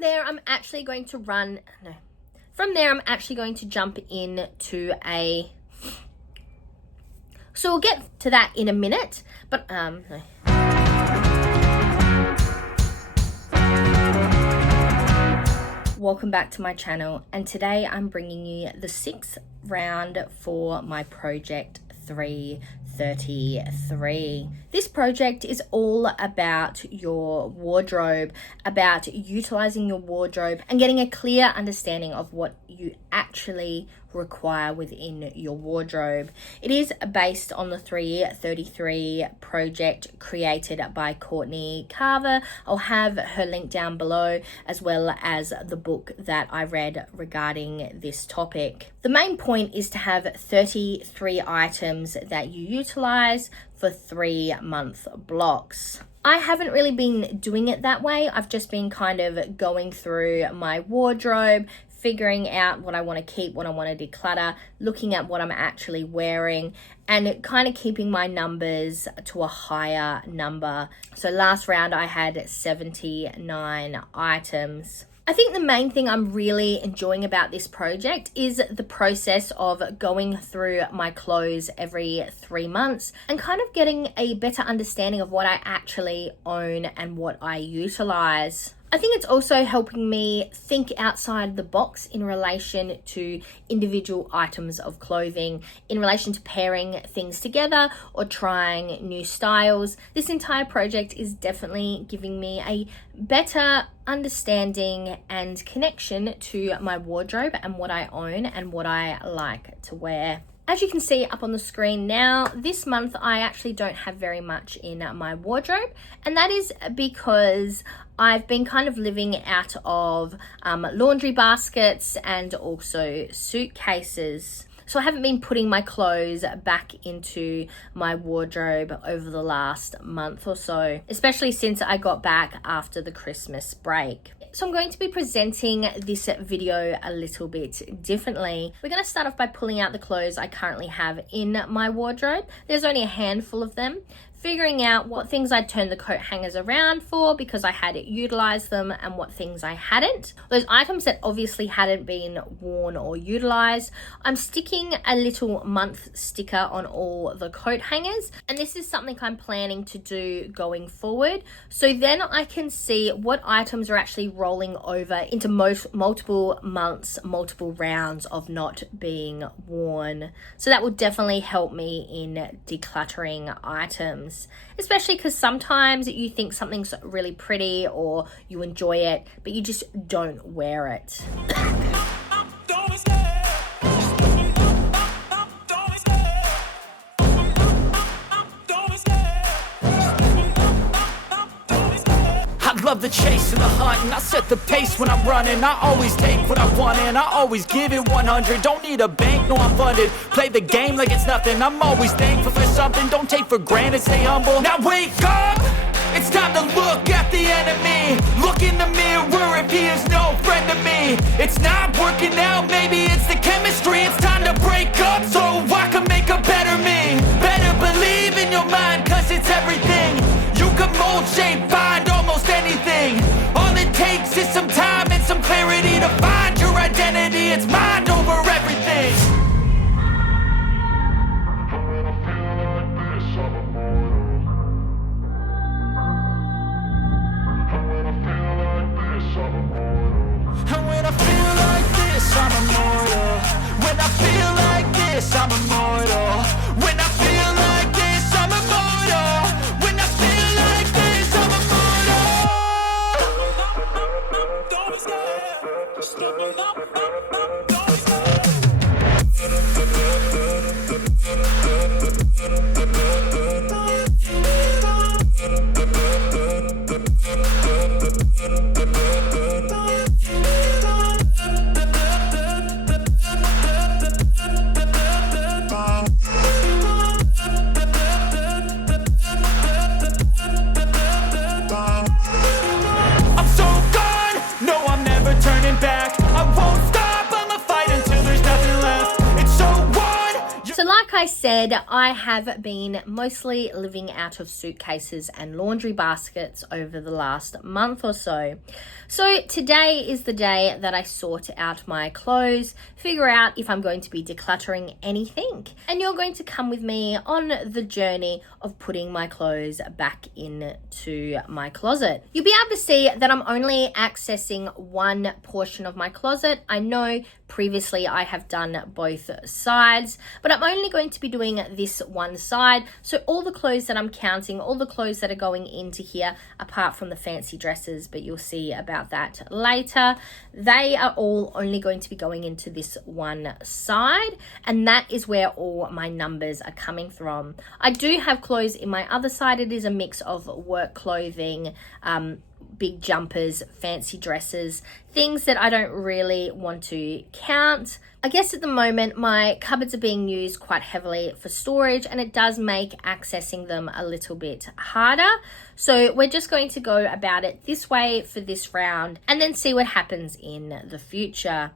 there, I'm actually going to From there, I'm actually going to jump into so we'll get to that in a minute, but no. Welcome back to my channel, and today I'm bringing you the 6th round for my project 333. This project is all about your wardrobe, about utilizing your wardrobe and getting a clear understanding of what you actually require within your wardrobe. It is based on the 333 project created by Courtney Carver. I'll have her link down below, as well as the book that I read regarding this topic. The main point is to have 33 items that you utilize for 3-month blocks. I haven't really been doing it that way. I've just been kind of going through my wardrobe, figuring out what I want to keep, what I want to declutter, looking at what I'm actually wearing, and kind of keeping my numbers to a higher number. So last round I had 79 items. I think the main thing I'm really enjoying about this project is the process of going through my clothes every 3 months and kind of getting a better understanding of what I actually own and what I utilize. I think it's also helping me think outside the box in relation to individual items of clothing, in relation to pairing things together or trying new styles. This entire project is definitely giving me a better understanding and connection to my wardrobe and what I own and what I like to wear. As you can see up on the screen now, this month I actually don't have very much in my wardrobe, and that is because I've been kind of living out of laundry baskets and also suitcases. So I haven't been putting my clothes back into my wardrobe over the last month or so, especially since I got back after the Christmas break. So I'm going to be presenting this video a little bit differently. We're going to start off by pulling out the clothes I currently have in my wardrobe. There's only a handful of them. Figuring out what things I'd turn the coat hangers around for because I had utilized them and what things I hadn't. Those items that obviously hadn't been worn or utilized, I'm sticking a little month sticker on all the coat hangers, and this is something I'm planning to do going forward. So then I can see what items are actually rolling over into multiple months, multiple rounds of not being worn. So that will definitely help me in decluttering items. Especially because sometimes you think something's really pretty or you enjoy it, but you just don't wear it. I love the chase and the hunt, and I set the pace when I'm running. I always take what I want and I always give it 100. Don't need a bank, no I'm funded. Play the game like it's nothing. I'm always thankful for something. Don't take for granted, stay humble. Now wake up! It's time to look at the enemy. Look in the mirror if he is no friend to me. It's not working out, maybe it's the chemistry. It's time to break up so I can make a better me. Better believe in your mind, cause it's everything. You can mold, shape, find almost anything. All it takes is some time and some clarity to find your identity. It's mind over everything. And when I feel like this, I'm immortal. When I feel like this, I'm immortal. When I feel like this, I'm immortal. When I feel like this, I'm immortal. Don't be scared. Just step it up. Don't be scared. I'm so gone, no I'm never turning back. I won't stop, I'ma said, I have been mostly living out of suitcases and laundry baskets over the last month or so. So today is the day that I sort out my clothes, figure out if I'm going to be decluttering anything. And you're going to come with me on the journey of putting my clothes back into my closet. You'll be able to see that I'm only accessing one portion of my closet. I know previously I have done both sides, but I'm only going to be doing this one side. So all the clothes that I'm counting, all the clothes that are going into here, apart from the fancy dresses, but you'll see about that later, they are all only going to be going into this one side, and that is where all my numbers are coming from. I do have clothes in my other side. It is a mix of work clothing, big jumpers, fancy dresses, things that I don't really want to count. I guess at the moment my cupboards are being used quite heavily for storage, and it does make accessing them a little bit harder. So we're just going to go about it this way for this round and then see what happens in the future.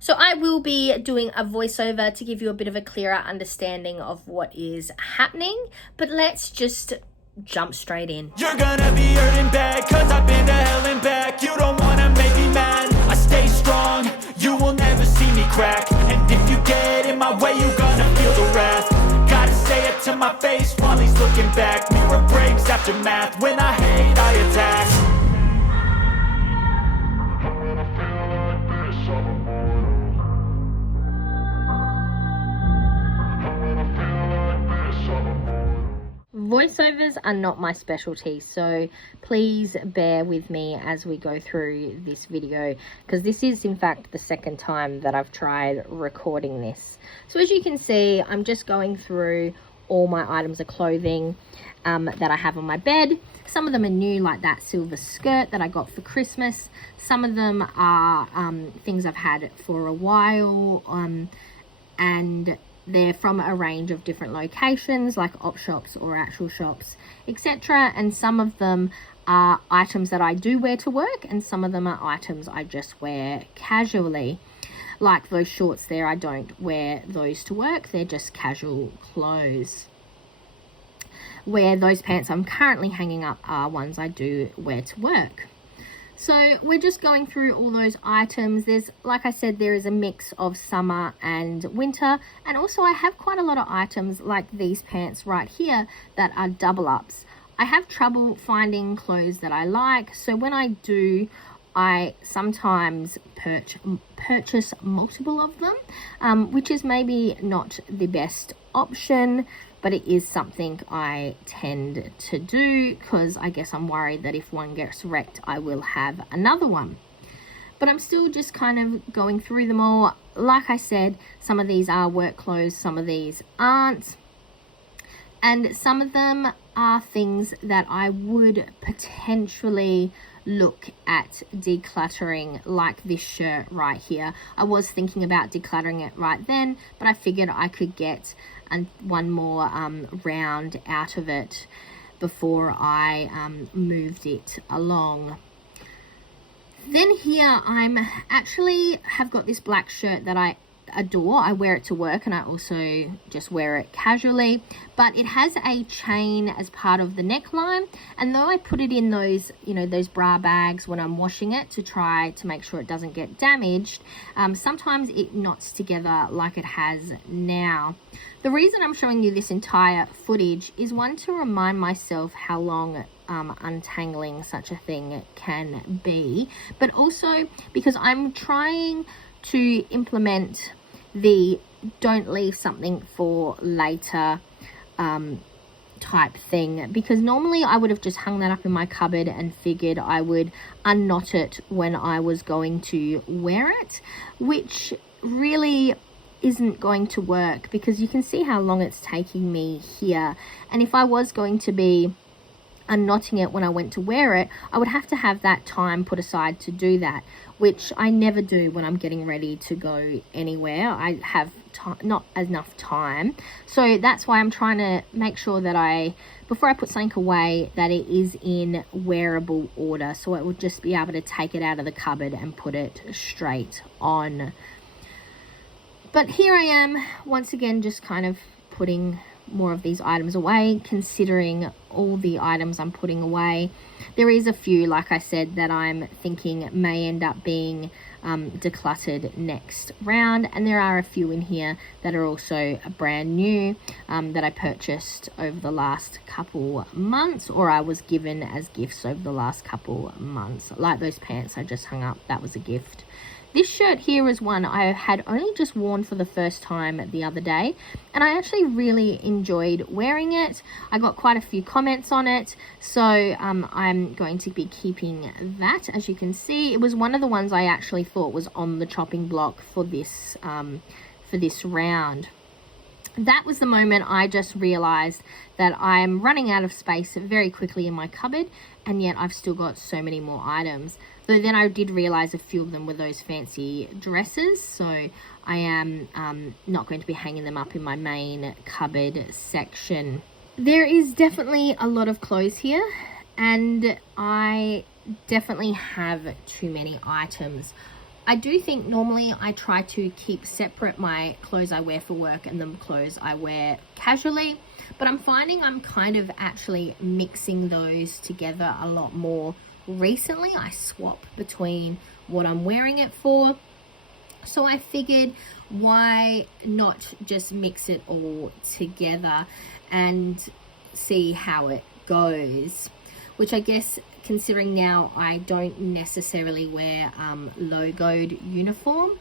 So I will be doing a voiceover to give you a bit of a clearer understanding of what is happening, but let's just jump straight in. You're gonna be hurting bad, cause I've been to hell and back. You don't wanna make me mad, I stay strong. You will never see me crack, and if you get in my way, you're gonna feel the wrath. Gotta say it to my face while he's looking back. Mirror breaks after math, when I hate, I attack. Voiceovers are not my specialty, so please bear with me as we go through this video, because this is in fact the second time that I've tried recording this. So as you can see, I'm just going through all my items of clothing that I have on my bed. Some of them are new, like that silver skirt that I got for Christmas. Some of them are things I've had for a while, and they're from a range of different locations, like op shops or actual shops, etc. And some of them are items that I do wear to work, and some of them are items I just wear casually. Like those shorts there, I don't wear those to work, they're just casual clothes. Where those pants I'm currently hanging up are ones I do wear to work. So we're just going through all those items. There's, like I said, there is a mix of summer and winter. And also I have quite a lot of items like these pants right here that are double ups. I have trouble finding clothes that I like. So when I do, I sometimes purchase multiple of them, which is maybe not the best option, but it is something I tend to do because I guess I'm worried that if one gets wrecked, I will have another one. But I'm still just kind of going through them all. Like I said, some of these are work clothes, some of these aren't. And some of them are things that I would potentially look at decluttering, like this shirt right here. I was thinking about decluttering it right then, but I figured I could get one more round out of it before I moved it along. Then here I'm actually have got this black shirt that I adore. I wear it to work, and I also just wear it casually, but it has a chain as part of the neckline, and though I put it in those, you know, those bra bags when I'm washing it to try to make sure it doesn't get damaged, sometimes it knots together like it has now. The reason I'm showing you this entire footage is one, to remind myself how long untangling such a thing can be, but also because I'm trying to implement the don't leave something for later type thing, because normally I would have just hung that up in my cupboard and figured I would unknot it when I was going to wear it, which really isn't going to work because you can see how long it's taking me here. And if I was going to be unknotting it when I went to wear it, I would have to have that time put aside to do that, which I never do when I'm getting ready to go anywhere. I have not enough time. So that's why I'm trying to make sure that before I put something away, that it is in wearable order, so it would just be able to take it out of the cupboard and put it straight on. But here I am once again, just kind of putting more of these items away, considering all the items I'm putting away. There is a few, like I said, that I'm thinking may end up being decluttered next round, and there are a few in here that are also brand new that I purchased over the last couple months, or I was given as gifts over the last couple months, like those pants I just hung up. That was a gift. This shirt here is one I had only just worn for the first time the other day, and I actually really enjoyed wearing it. I got quite a few comments on it, so I'm going to be keeping that. As you can see, it was one of the ones I actually thought was on the chopping block for this round. That was the moment I just realized that I'm running out of space very quickly in my cupboard, and yet I've still got so many more items. Though then I did realize a few of them were those fancy dresses, so I am not going to be hanging them up in my main cupboard section. There is definitely a lot of clothes here, and I definitely have too many items. I do think normally I try to keep separate my clothes I wear for work and the clothes I wear casually, but I'm finding I'm kind of actually mixing those together a lot more recently. I swap between what I'm wearing it for, so I figured why not just mix it all together and see how it goes, which I guess, considering now I don't necessarily wear logoed uniform,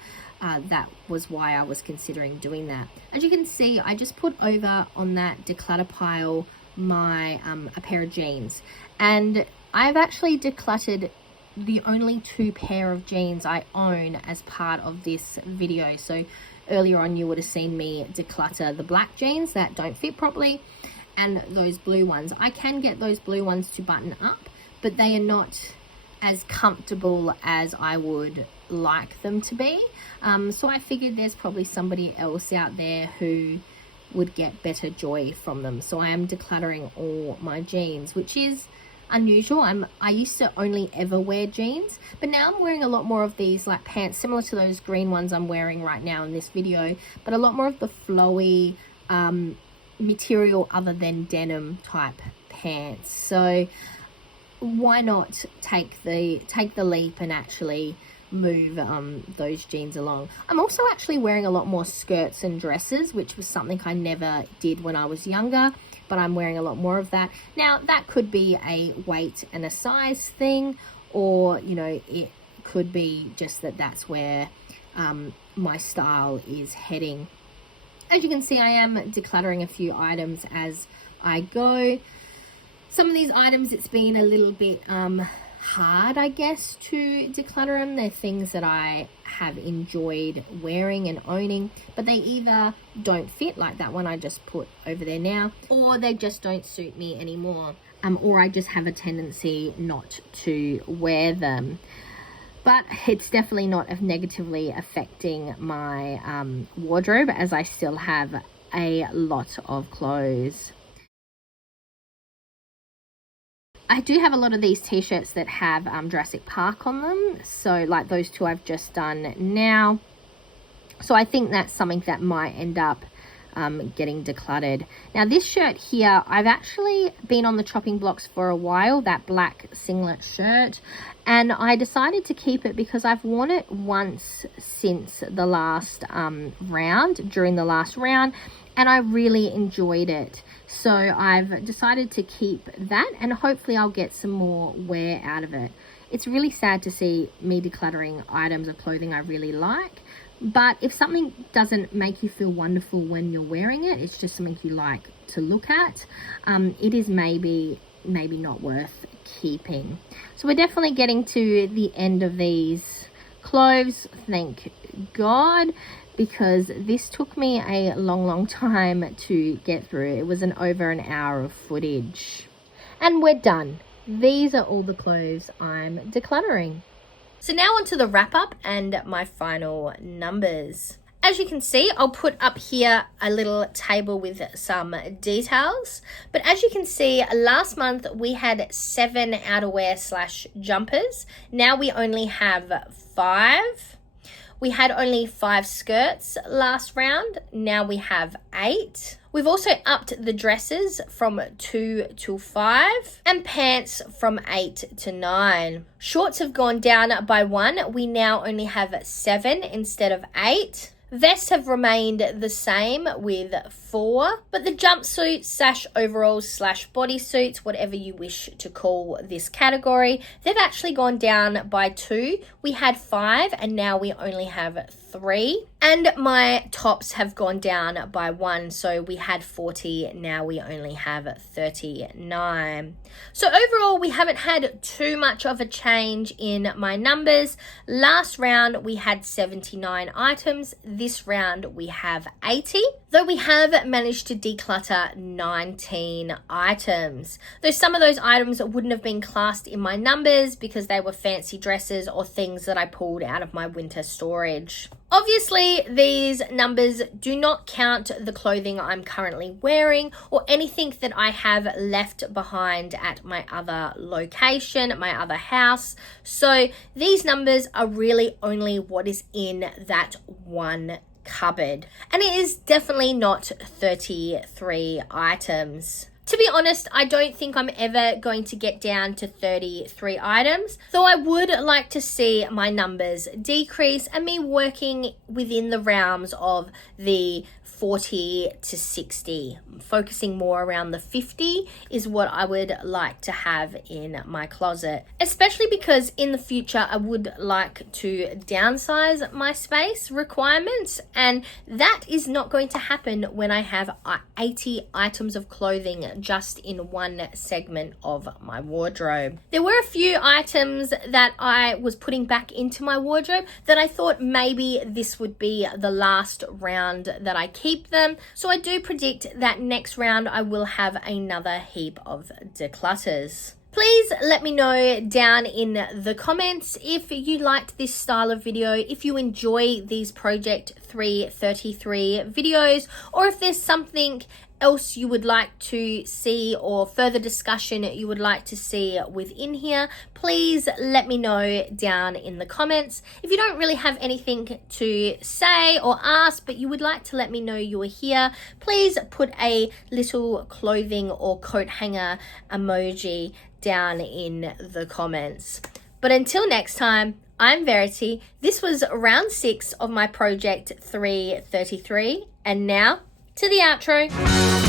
that was why I was considering doing that. As you can see, I just put over on that declutter pile my a pair of jeans, and I've actually decluttered the only 2 pair of jeans I own as part of this video. So earlier on you would have seen me declutter the black jeans that don't fit properly and those blue ones. I can get those blue ones to button up, but they are not as comfortable as I would like them to be. So I figured there's probably somebody else out there who would get better joy from them. So I am decluttering all my jeans, which is unusual. I used to only ever wear jeans, but now I'm wearing a lot more of these like pants, similar to those green ones I'm wearing right now in this video, but a lot more of the flowy material other than denim type pants. So why not take the leap and actually move those jeans along. I'm also actually wearing a lot more skirts and dresses, which was something I never did when I was younger, but I'm wearing a lot more of that. Now that could be a weight and a size thing, or you know, it could be just that that's where my style is heading. As you can see, I am decluttering a few items as I go. Some of these items, it's been a little bit hard, I guess, to declutter them. They're things that I have enjoyed wearing and owning, but they either don't fit, like that one I just put over there now, or they just don't suit me anymore, or I just have a tendency not to wear them. But it's definitely not negatively affecting my wardrobe, as I still have a lot of clothes. I do have a lot of these t-shirts that have Jurassic Park on them, so like those 2 I've just done now. So I think that's something that might end up getting decluttered. Now this shirt here, I've actually been on the chopping blocks for a while, that black singlet shirt, and I decided to keep it because I've worn it once since the last during the last round, and I really enjoyed it. So I've decided to keep that, and hopefully I'll get some more wear out of it. It's really sad to see me decluttering items of clothing I really like, but if something doesn't make you feel wonderful when you're wearing it, it's just something you like to look at, it is maybe not worth keeping. So we're definitely getting to the end of these clothes, thank God, because this took me a long time to get through. It was over an hour of footage. And we're done. These are all the clothes I'm decluttering. So now onto the wrap up and my final numbers. As you can see, I'll put up here a little table with some details. But as you can see, last month we had 7 outerwear / jumpers. Now we only have 5. We had only 5 skirts last round. Now we have 8. We've also upped the dresses from 2 to 5 and pants from 8 to 9. Shorts have gone down by 1. We now only have 7 instead of 8. Vests have remained the same with 4, but the jumpsuits / overalls / bodysuits, whatever you wish to call this category, they've actually gone down by 2. We had 5 and now we only have 3. And my tops have gone down by 1, so we had 40, now we only have 39. So overall, we haven't had too much of a change in my numbers. Last round, we had 79 items. This round, we have 80, though we have managed to declutter 19 items. Though some of those items wouldn't have been classed in my numbers because they were fancy dresses or things that I pulled out of my winter storage. Obviously, these numbers do not count the clothing I'm currently wearing or anything that I have left behind at my other location, at my other house. So these numbers are really only what is in that one cupboard. And it is definitely not 33 items. To be honest, I don't think I'm ever going to get down to 33 items, though I would like to see my numbers decrease and me working within the realms of the 40 to 60. Focusing more around the 50 is what I would like to have in my closet, especially because in the future I would like to downsize my space requirements, and that is not going to happen when I have 80 items of clothing just in one segment of my wardrobe. There were a few items that I was putting back into my wardrobe that I thought maybe this would be the last round that I keep them. So I do predict that next round I will have another heap of declutters. Please let me know down in the comments if you liked this style of video, if you enjoy these Project 333 videos, or if there's something else you would like to see or further discussion you would like to see within here. Please let me know down in the comments. If you don't really have anything to say or ask, but you would like to let me know you are here, please put a little clothing or coat hanger emoji down in the comments. But until next time, I'm Verity. This was round 6 of my Project 333, and now to the outro.